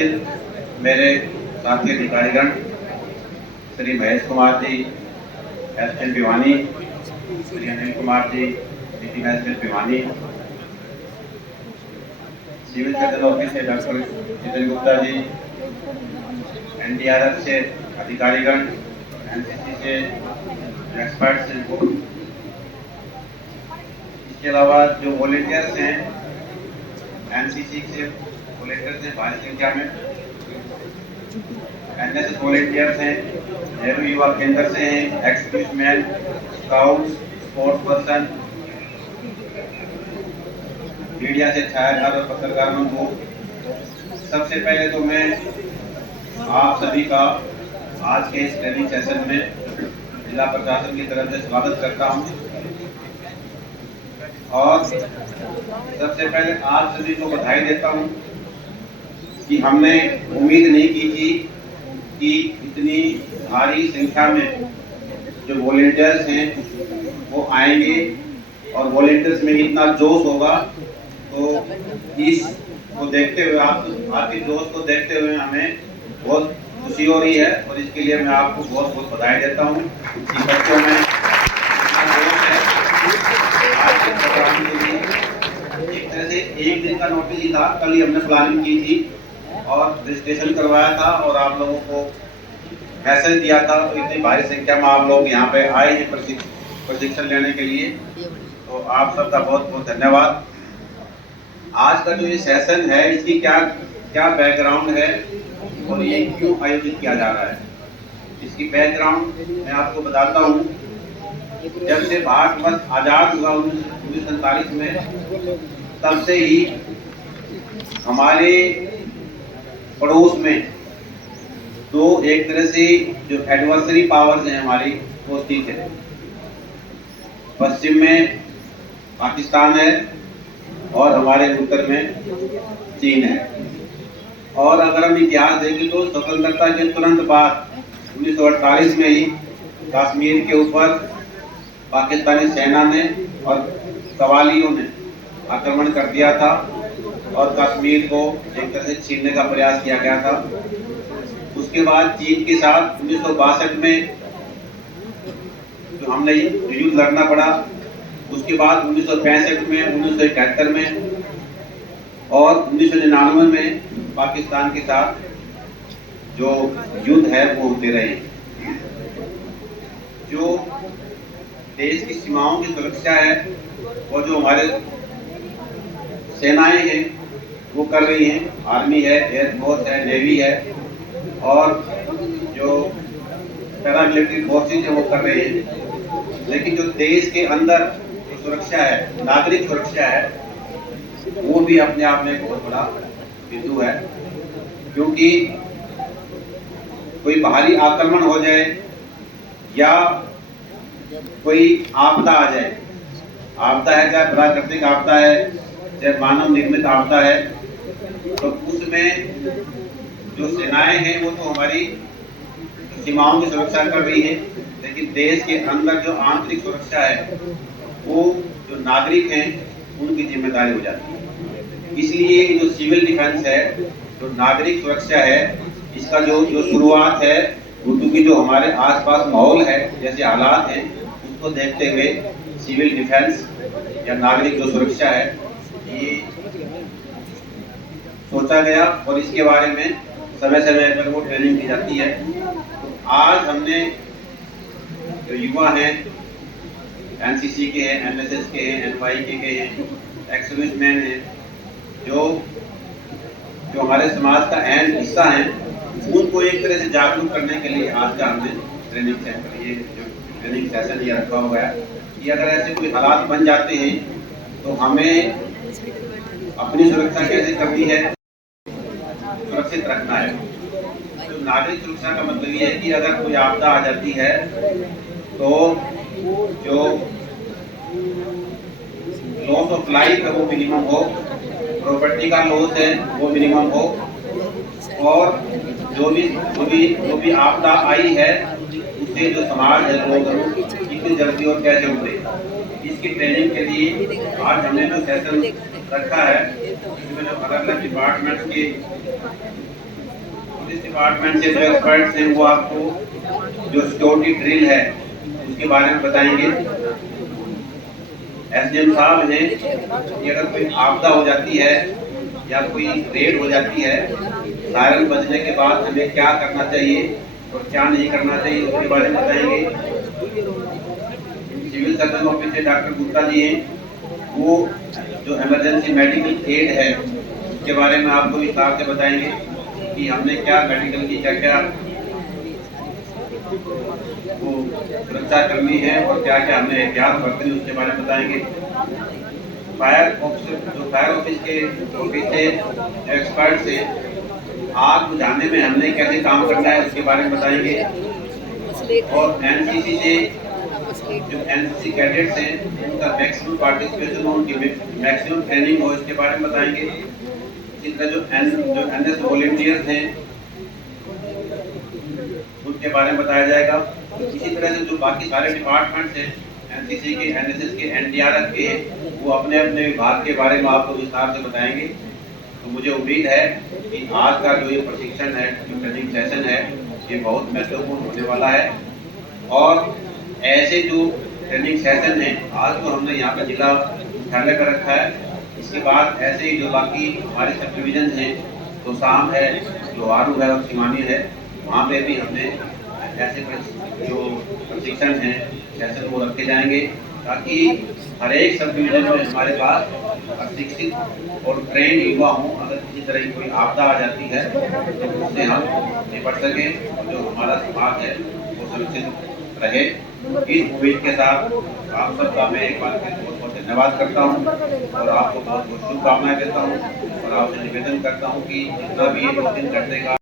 उपस्थित मेरे साथी अधिकारीगण, Shri Mahesh Kumar ji, SP Bhiwani, Shri Anil Kumar ji, DT magistrate Bhiwani, civil surgeon office से डॉक्टर जितेंद्र गुप्ता जी, एनडीआरएफ से अधिकारीगण, एनसीसी से एक्सपर्ट्स हैं, इसके अलावा जो वॉलेंटियर्स हैं, एनसीसी से वॉलेंटियर्स हैं भारी संख्या में, एनएसएस वॉलेंटियर्स हैं, नेहरू युवा केंद्र से हैं, excuse man, scouts, sports person, media से छायाकार और पत्रकारों को सबसे पहले तो मैं आप सभी का आज के इस ट्रेनिंग सेशन में जिला प्रशासन की तरफ से स्वागत करता हूं और सबसे पहले आप सभी को बधाई देता हूं कि हमने उम्मीद नहीं की थी कि इतनी भारी संख्या में जो वॉलेंटियर्स हैं वो आएंगे और वॉलेंटियर्स में इतना जोश होगा। तो इस को देखते हुए आपके जोश को देखते हुए हमें बहुत खुशी हो रही है और इसके लिए मैं आपको बहुत बहुत बधाई देता हूँ कि बच्चों में आज के प्रोग्राम के लिए एक तरह से एक दिन का नोटिस ही था। कल ही हमने प्लानिंग की थी और रजिस्ट्रेशन करवाया था और आप लोगों को मैसेज दिया था, तो इतनी भारी संख्या में आप लोग यहाँ पे आए हैं प्रशिक्षण लेने के लिए, तो आप सबका बहुत बहुत धन्यवाद। आज का जो ये सेशन है इसकी क्या बैकग्राउंड है और ये क्यों आयोजित किया जा रहा है, इसकी बैकग्राउंड मैं आपको बताता हूँ। जब से भारत आजाद हुआ 1947 में, तब से ही हमारे पड़ोस में दो एक तरह से जो एडवर्सरी पावर्स हैं हमारी वो स्थित है। पश्चिम में पाकिस्तान है और हमारे उत्तर में चीन है। और अगर हम इतिहास देखें तो स्वतंत्रता के तुरंत बाद 1948 में ही कश्मीर के ऊपर पाकिस्तानी सेना ने और कवालियों ने आक्रमण कर दिया था और कश्मीर को एक तरह से छीनने का प्रयास किया गया था। उसके बाद चीन के साथ 1962 में जो हमने युद्ध लड़ना पड़ा, उसके बाद 1965 में, 1971 में और 1999 में पाकिस्तान के साथ जो युद्ध है वो होते रहे। जो देश की सीमाओं की सुरक्षा है और जो हमारे सेनाएं हैं वो कर रही हैं, आर्मी है, एयरफोर्स है, नेवी है और जो पैरामिलिट्री फोर्सेज है वो कर रहे हैं। लेकिन जो देश के अंदर जो सुरक्षा है, नागरिक सुरक्षा है, वो भी अपने आप में एक बहुत बड़ा बिंदु है। क्योंकि कोई बाहरी आक्रमण हो जाए या कोई आपदा आ जाए, आपदा है चाहे प्राकृतिक आपदा है चाहे मानव निर्मित आपदा है, तो उसमें जो सेनाएं हैं वो तो हमारी सीमाओं की सुरक्षा कर रही है, लेकिन देश के अंदर जो आंतरिक सुरक्षा है वो जो नागरिक हैं उनकी जिम्मेदारी हो जाती है। इसलिए जो सिविल डिफेंस है, जो नागरिक सुरक्षा है, इसका जो शुरुआत है वो क्योंकि जो हमारे आसपास माहौल है, जैसे हालात हैं, उसको देखते हुए सिविल डिफेंस या नागरिक जो सुरक्षा है ये सोचा गया और इसके बारे में समय समय पर वो ट्रेनिंग दी जाती है। तो आज हमने जो युवा हैं, एनसीसी के हैं, एनएसएस के हैं, एनवाईके के हैं, एक्स-सर्विस मैन हैं, जो हमारे समाज का अहम हिस्सा है, उनको एक तरह से जागरूक करने के लिए आज का हमने ट्रेनिंग सेंटर, ये जो ट्रेनिंग सेशन ये रखा हुआ है कि अगर ऐसे कोई हालात बन जाते हैं तो हमें अपनी सुरक्षा कैसे करनी है, सुरक्षित रखना है। तो नागरिक सुरक्षा का मतलब ये है कि अगर कोई आपदा आ जाती है तो जो लॉस ऑफ लाइफ है वो मिनिमम हो, प्रॉपर्टी का लॉस है वो मिनिमम हो और जो भी आपदा आई है उससे जो समाज है, लोग कितनी जल्दी और कैसे उभरे, इसकी ट्रेनिंग के लिए आज हमने जो सेशन रखा है, इसमें जो अलग अलग डिपार्टमेंट्स के पुलिस डिपार्टमेंट से जो एक्सपर्ट्स हैं वो आपको जो सिक्योरिटी ड्रिल है उसके बारे में बताएंगे। एसडीएम साहब हैं कि अगर कोई आपदा हो जाती है या कोई रेड हो जाती है, सायरन बजने के बाद हमें क्या करना चाहिए और क्या नहीं करना चाहिए उसके बारे में बताएंगे। Civil surgeon officer doctor Gupta ji हैं, वो जो इमरजेंसी मेडिकल एड है उसके बारे में आपको विस्तार से बताएंगे कि हमने क्या मेडिकल की क्या क्या वो सुरक्षा करनी है और क्या क्या हमें एहतियात बरतनी उसके बारे में बताएंगे। फायर ऑफिस के ऑफिस से एक्सपर्ट से आग बुझाने में हमने कैसे काम करना है उसके बारे में बताएंगे। और एनसीसी से जो एनसीसी कैडेट्स हैं उनका मैक्सिमम पार्टिसिपेशन हो, उनकी मैक्सिमम ट्रेनिंग हो, इसके बारे में बताएंगे। इसी तरह जो एनएस वॉलंटियर्स हैं उनके बारे में बताया जाएगा। इसी तरह से जो बाकी सारे डिपार्टमेंट्स हैं एनसीसी के, एनएसएस के, एनडीआरएफ के, वो अपने अपने विभाग के बारे में आपको विस्तार से बताएंगे। तो मुझे उम्मीद है कि आज का जो ये प्रशिक्षण है, जो ट्रेनिंग सेशन है, ये बहुत महत्वपूर्ण होने वाला है। और ऐसे जो ट्रेनिंग सेशन है आज तो हमने यहाँ पर जिला मुख्यालय कर रखा है, इसके बाद ऐसे ही जो बाकी हमारे सब डिवीजन हैं, तो शाम है, जो आरू है और सिवानी है, वहाँ पे भी हमने ऐसे जो प्रशिक्षण हैं सेशन वो रखे जाएंगे ताकि हर एक सब डिवीजन में हमारे पास शिक्षित और ट्रेन युवा हों। अगर किसी तरह की कोई आपदा आ जाती है तो उससे हम निपट सकें और जो हमारा समाज है वो सुरक्षित रहे। इस उम्मीद के साथ आप सबका मैं एक बार फिर बहुत बहुत धन्यवाद करता हूँ और आपको बहुत बहुत शुभकामनाएं देता हूँ और आपसे निवेदन करता हूँ कि जितना भी ये 2-3 घंटे का